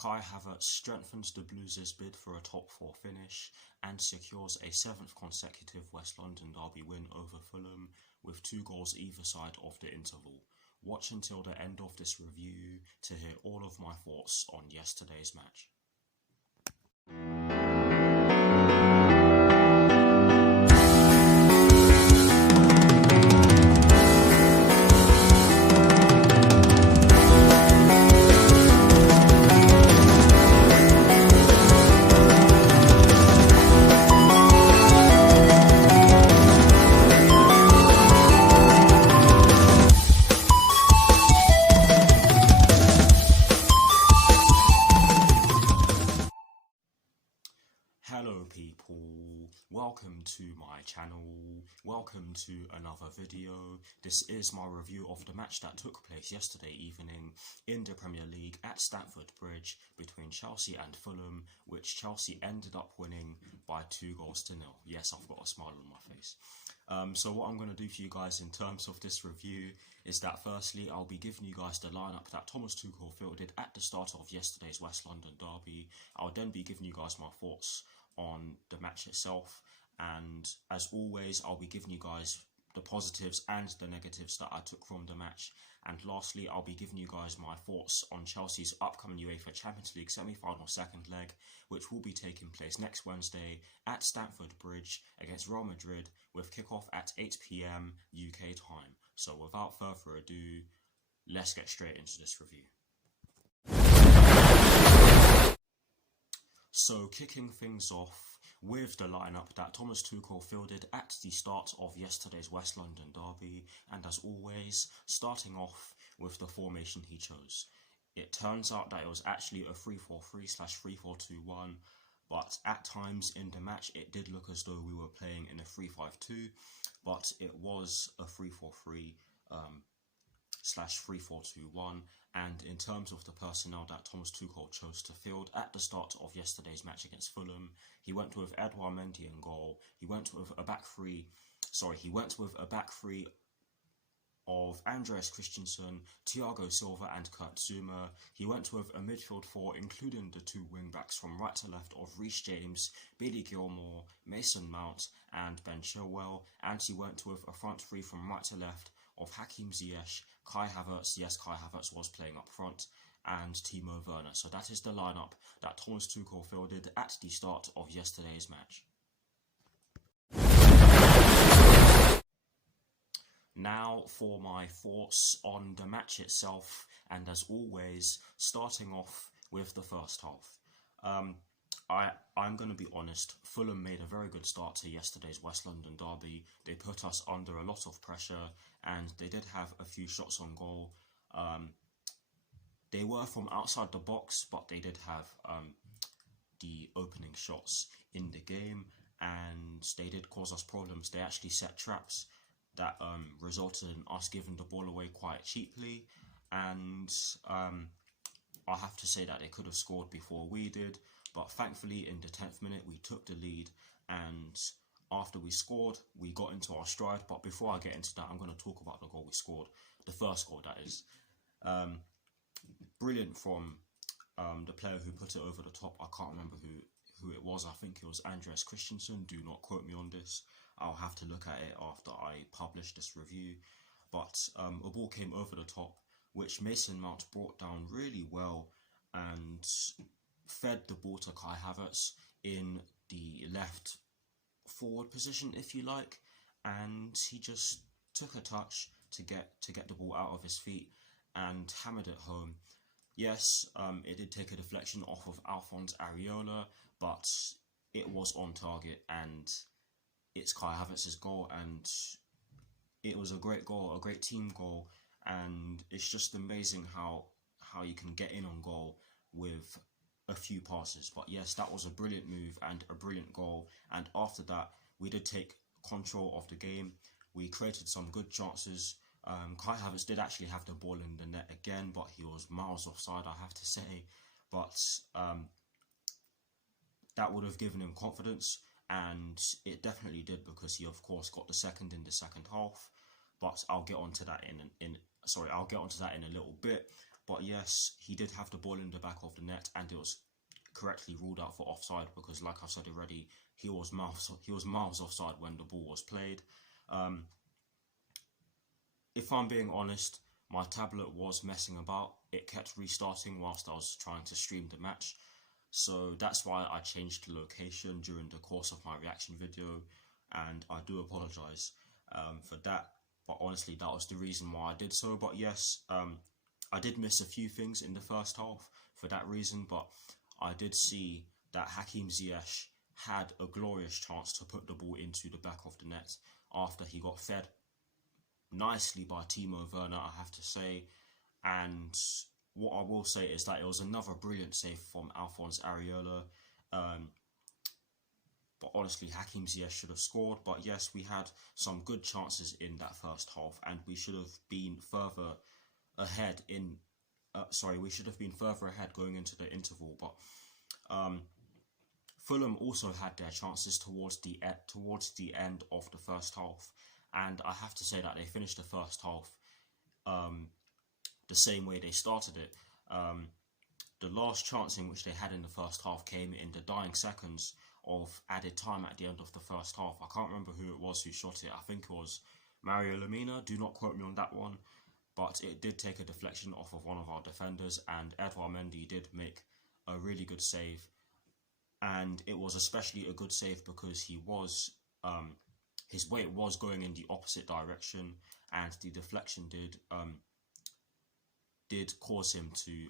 Kai Havertz strengthens the Blues' bid for a top 4 finish and secures a 7th consecutive West London derby win over Fulham with 2 goals either side of the interval. Watch until the end of this review to hear all of my thoughts on yesterday's match. Hello people, welcome to my channel, welcome to another video. This is my review of the match that took place yesterday evening in the Premier League at Stamford Bridge between Chelsea and Fulham, which Chelsea ended up winning by 2-0. Yes, I've got a smile on my face. So what I'm going to do for you guys in terms of this review is that firstly I'll be giving you guys the lineup that Thomas Tuchel fielded at the start of yesterday's West London derby. I'll then be giving you guys my thoughts on the match itself, and as always I'll be giving you guys the positives and the negatives that I took from the match, and lastly I'll be giving you guys my thoughts on Chelsea's upcoming UEFA Champions League semi-final second leg, which will be taking place next Wednesday at Stamford Bridge against Real Madrid with kickoff at 8 PM UK time. So without further ado, let's get straight into this review. So kicking things off with the lineup that Thomas Tuchel fielded at the start of yesterday's West London derby, and as always, starting off with the formation he chose. It turns out that it was actually a 3-4-3/3-4-2-1, but at times in the match it did look as though we were playing in a 3-5-2, but it was a 3-4-3/3-4-2-1. And in terms of the personnel that Thomas Tuchel chose to field at the start of yesterday's match against Fulham, he went with Edouard Mendy in goal. He went with a back three of Andreas Christensen, Thiago Silva and Kurt Zouma. He went with a midfield 4 including the 2 wing-backs from right to left of Reece James, Billy Gilmore, Mason Mount and Ben Chilwell, and he went with a front 3 from right to left of Hakim Ziyech, Kai Havertz, yes, Kai Havertz was playing up front, and Timo Werner. So that is the lineup that Thomas Tuchel fielded at the start of yesterday's match. Now for my thoughts on the match itself, and as always, starting off with the first half. I'm going to be honest, Fulham made a very good start to yesterday's West London derby. They put us under a lot of pressure and they did have a few shots on goal. They were from outside the box, but they did have the opening shots in the game and they did cause us problems. They actually set traps that resulted in us giving the ball away quite cheaply, and I have to say that they could have scored before we did. But thankfully in the 10th minute we took the lead, and after we scored we got into our stride. But before I get into that, I'm going to talk about the goal we scored, the first goal that is. Brilliant from the player who put it over the top. I can't remember who it was. I think it was Andreas Christensen, do not quote me on this. I'll have to look at it after I publish this review. But a ball came over the top which Mason Mount brought down really well and fed the ball to Kai Havertz in the left forward position, if you like, and he just took a touch to get the ball out of his feet and hammered it home. Yes, it did take a deflection off of Alphonse Areola, but it was on target and it's Kai Havertz's goal, and it was a great goal, a great team goal, and it's just amazing how you can get in on goal with a few passes. But yes, that was a brilliant move and a brilliant goal, and after that we did take control of the game. We created some good chances. Kai Havertz did actually have the ball in the net again, but he was miles offside, I have to say. But that would have given him confidence, and it definitely did, because he of course got the second in the second half. But I'll get onto that in a little bit. But yes, he did have the ball in the back of the net, and it was correctly ruled out for offside because, like I've said already, he was miles offside when the ball was played. If I'm being honest, my tablet was messing about. It kept restarting whilst I was trying to stream the match. So that's why I changed the location during the course of my reaction video, and I do apologise for that. But honestly, that was the reason why I did so. But yes, I did miss a few things in the first half for that reason, but I did see that Hakim Ziyech had a glorious chance to put the ball into the back of the net after he got fed nicely by Timo Werner, I have to say. And what I will say is that it was another brilliant save from Alphonse Areola. But honestly, Hakim Ziyech should have scored. But yes, we had some good chances in that first half, and we should have been further ahead we should have been further ahead going into the interval. But Fulham also had their chances towards the end of the first half, and I have to say that they finished the first half the same way they started it. The last chance in which they had in the first half came in the dying seconds of added time at the end of the first half. I can't remember who it was who shot it. I think it was Mario Lemina. Do not quote me on that one. But it did take a deflection off of one of our defenders, and Edouard Mendy did make a really good save. And it was especially a good save because he was his weight was going in the opposite direction, and the deflection did cause him to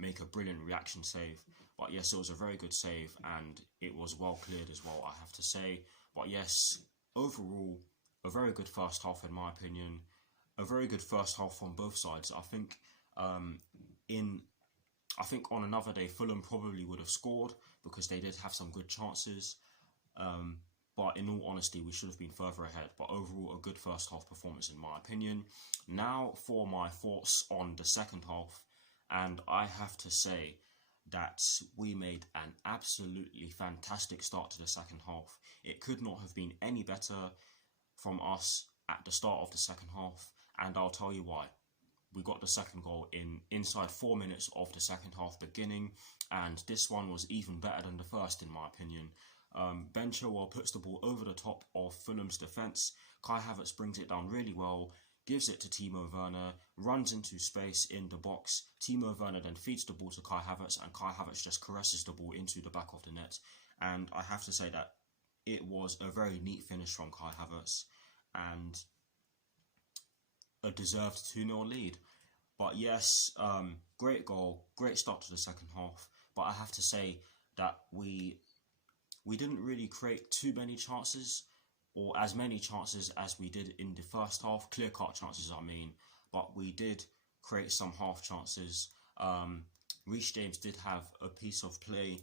make a brilliant reaction save. But yes, it was a very good save, and it was well cleared as well, I have to say. But yes, overall, a very good first half in my opinion. A very good first half from both sides. I think on another day Fulham probably would have scored because they did have some good chances. But in all honesty, we should have been further ahead. But overall, a good first half performance in my opinion. Now for my thoughts on the second half, and I have to say that we made an absolutely fantastic start to the second half. It could not have been any better from us at the start of the second half, and I'll tell you why. We got the second goal inside 4 minutes of the second half beginning, and this one was even better than the first in my opinion. Ben Chilwell puts the ball over the top of Fulham's defence. Kai Havertz brings it down really well, gives it to Timo Werner, runs into space in the box. Timo Werner then feeds the ball to Kai Havertz, and Kai Havertz just caresses the ball into the back of the net. And I have to say that it was a very neat finish from Kai Havertz, and a deserved 2-0 lead. But yes, great goal, great start to the second half. But I have to say that we didn't really create too many chances, or as many chances as we did in the first half. Clear-cut chances, I mean. But we did create some half chances. Reece James did have a piece of play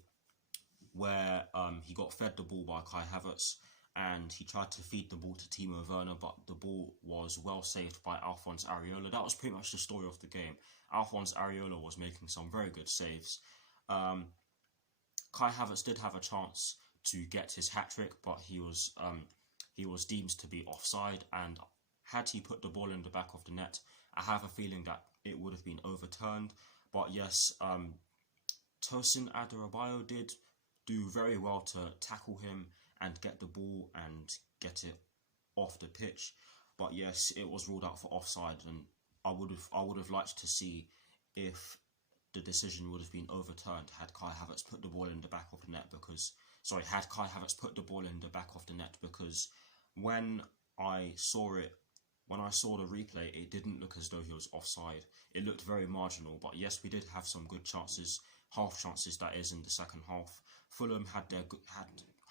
where he got fed the ball by Kai Havertz, and he tried to feed the ball to Timo Werner, but the ball was well saved by Alphonse Areola. That was pretty much the story of the game. Alphonse Areola was making some very good saves. Kai Havertz did have a chance to get his hat-trick, but he was deemed to be offside, and had he put the ball in the back of the net, I have a feeling that it would have been overturned. But yes, Tosin Adarabioyo did do very well to tackle him and get the ball and get it off the pitch. But yes, it was ruled out for offside, and I would have liked to see if the decision would have been overturned had Kai Havertz put the ball in the back of the net, had Kai Havertz put the ball in the back of the net, because when I saw the replay, it didn't look as though he was offside. It looked very marginal. But yes, we did have some good chances, half chances that is, in the second half. Fulham had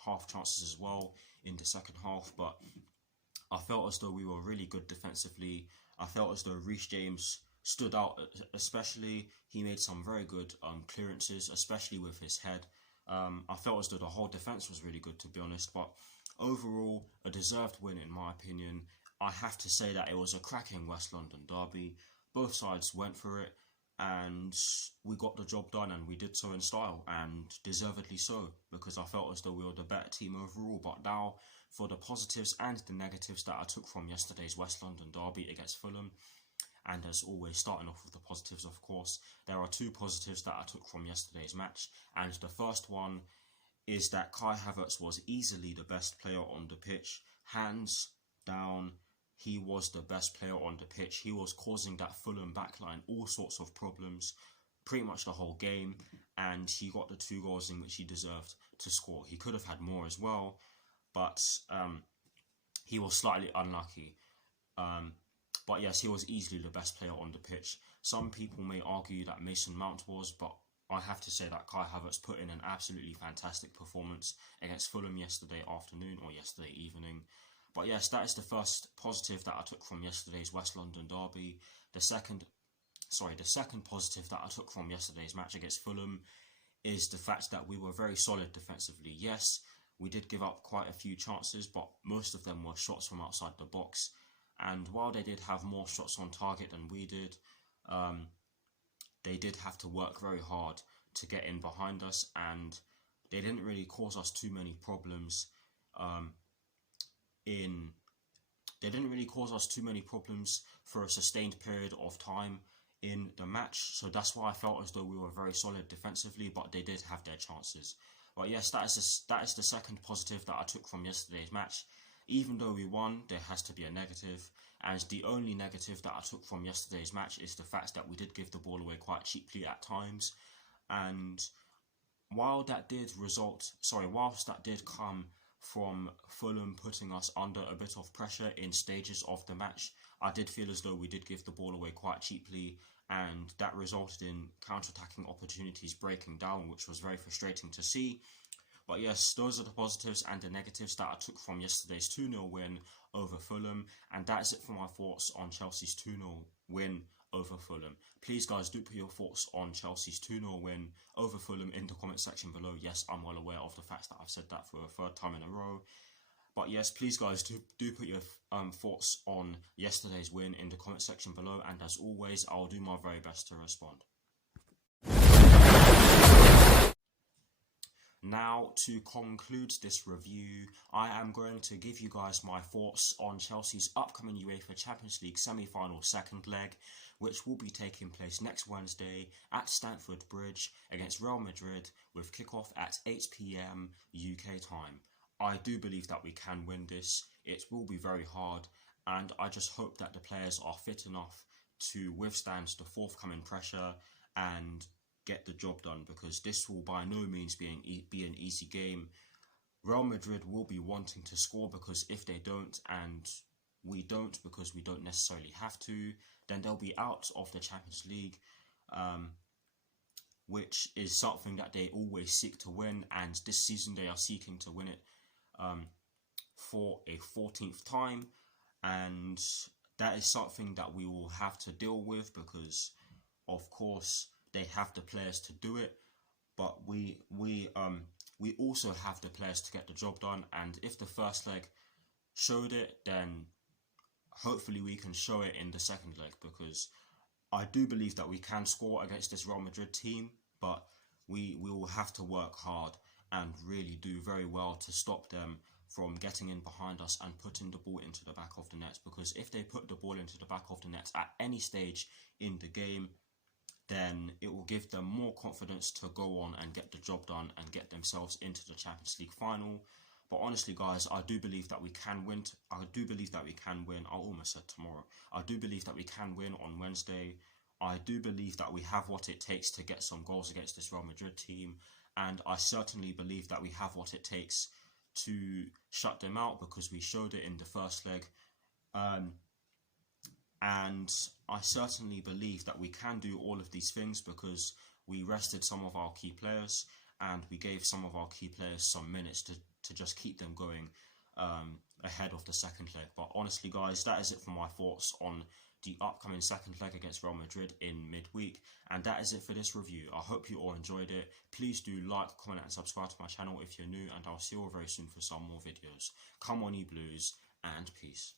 half chances as well in the second half, but I felt as though we were really good defensively. I felt as though Reece James stood out, especially. He made some very good clearances, especially with his head. I felt as though the whole defence was really good, to be honest. But overall, a deserved win in my opinion. I have to say that it was a cracking West London derby. Both sides went for it, and we got the job done, and we did so in style, and deservedly so, because I felt as though we were the better team overall. But now, for the positives and the negatives that I took from yesterday's West London derby against Fulham. And as always, starting off with the positives, of course, there are two positives that I took from yesterday's match. And the first one is that Kai Havertz was easily the best player on the pitch. Hands down, he was the best player on the pitch. He was causing that Fulham backline all sorts of problems pretty much the whole game, and he got the 2 goals in which he deserved to score. He could have had more as well, but he was slightly unlucky. But yes, he was easily the best player on the pitch. Some people may argue that Mason Mount was, but I have to say that Kai Havertz put in an absolutely fantastic performance against Fulham yesterday afternoon or yesterday evening. But yes, that is the first positive that I took from yesterday's West London derby. The second positive that I took from yesterday's match against Fulham is the fact that we were very solid defensively. Yes, we did give up quite a few chances, but most of them were shots from outside the box. And while they did have more shots on target than we did, they did have to work very hard to get in behind us, and they didn't really cause us too many problems. They didn't really cause us too many problems for a sustained period of time in the match. So that's why I felt as though we were very solid defensively, but they did have their chances. But yes, that is the second positive that I took from yesterday's match. Even though we won, there has to be a negative. And the only negative that I took from yesterday's match is the fact that we did give the ball away quite cheaply at times. And whilst that did come from Fulham putting us under a bit of pressure in stages of the match, I did feel as though we did give the ball away quite cheaply, and that resulted in counter-attacking opportunities breaking down, which was very frustrating to see. But yes, those are the positives and the negatives that I took from yesterday's 2-0 win over Fulham. And that is it for my thoughts on Chelsea's 2-0 win over Fulham. Please guys, do put your thoughts on Chelsea's 2-0 win over Fulham in the comment section below. Yes, I'm well aware of the fact that I've said that for a third time in a row. But yes, please guys, do put your thoughts on yesterday's win in the comment section below. And as always, I'll do my very best to respond. Now, to conclude this review, I am going to give you guys my thoughts on Chelsea's upcoming UEFA Champions League semi-final second leg, which will be taking place next Wednesday at Stamford Bridge against Real Madrid, with kickoff at 8 PM UK time. I do believe that we can win this. It will be very hard, and I just hope that the players are fit enough to withstand the forthcoming pressure and get the job done, because this will by no means be an easy game. Real Madrid will be wanting to score, because if they don't, and we don't because we don't necessarily have to, then they'll be out of the Champions League, which is something that they always seek to win, and this season they are seeking to win it for a 14th time, and that is something that we will have to deal with, because of course they have the players to do it, but we also have the players to get the job done. And if the first leg showed it, then hopefully we can show it in the second leg, because I do believe that we can score against this Real Madrid team, but we will have to work hard and really do very well to stop them from getting in behind us and putting the ball into the back of the net, because if they put the ball into the back of the net at any stage in the game, then it will give them more confidence to go on and get the job done and get themselves into the Champions League final. But honestly, guys, I do believe that we can win. I almost said tomorrow. I do believe that we can win on Wednesday. I do believe that we have what it takes to get some goals against this Real Madrid team. And I certainly believe that we have what it takes to shut them out, because we showed it in the first leg. And I certainly believe that we can do all of these things, because we rested some of our key players and we gave some of our key players some minutes to just keep them going ahead of the second leg. But honestly, guys, that is it for my thoughts on the upcoming second leg against Real Madrid in midweek. And that is it for this review. I hope you all enjoyed it. Please do like, comment and subscribe to my channel if you're new, and I'll see you all very soon for some more videos. Come on, you Blues, and peace.